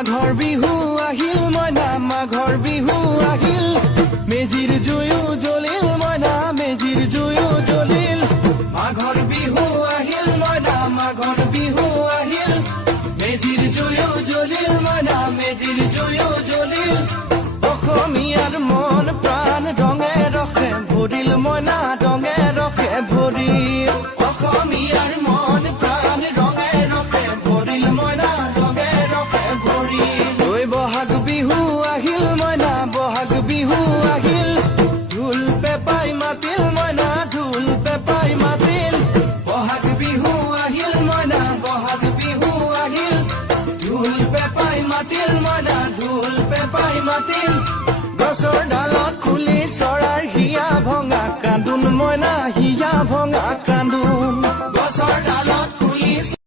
মাঘৰ বিহু আহিল মইনা মাঘৰ বিহু আহিল মেজিৰ জুয়ো জ্বলিল মইনা মেজিৰ জুয়ো জ্বলিল মাঘৰ বিহু আহিল মইনা মাঘৰ বিহু আহিল মেজিৰ জুয়ো জ্বলিল মইনা মেজিৰ জুয়ো জ্বলিল অসমীয়াৰ মন প্ৰাণ ৰঙে ৰখে ভৰিল মইনা ৰঙে ৰখে ভৰিল অসমীয়াৰ মন প্ৰাণ ৰঙে ৰখে ভৰিল মইনা ৰঙে ৰখে ভৰিল ঐ বহাগ বিহু আহিল মইনা বহাগ বিহু আহিল ঢোল পেপাই মাতিল মইনা ঢোল পেপাই মাতিল বহাগ বিহু আহিল মইনা বহাগ বিহু আহিল ঢোল পেপাই মাতিল মইনা ঢোল পেপাই মাতিল গছৰ ডালত খুলি চৰাইৰ হিয়া ভঙা কান্দোন মইনা হিয়া ভঙা কান্দোন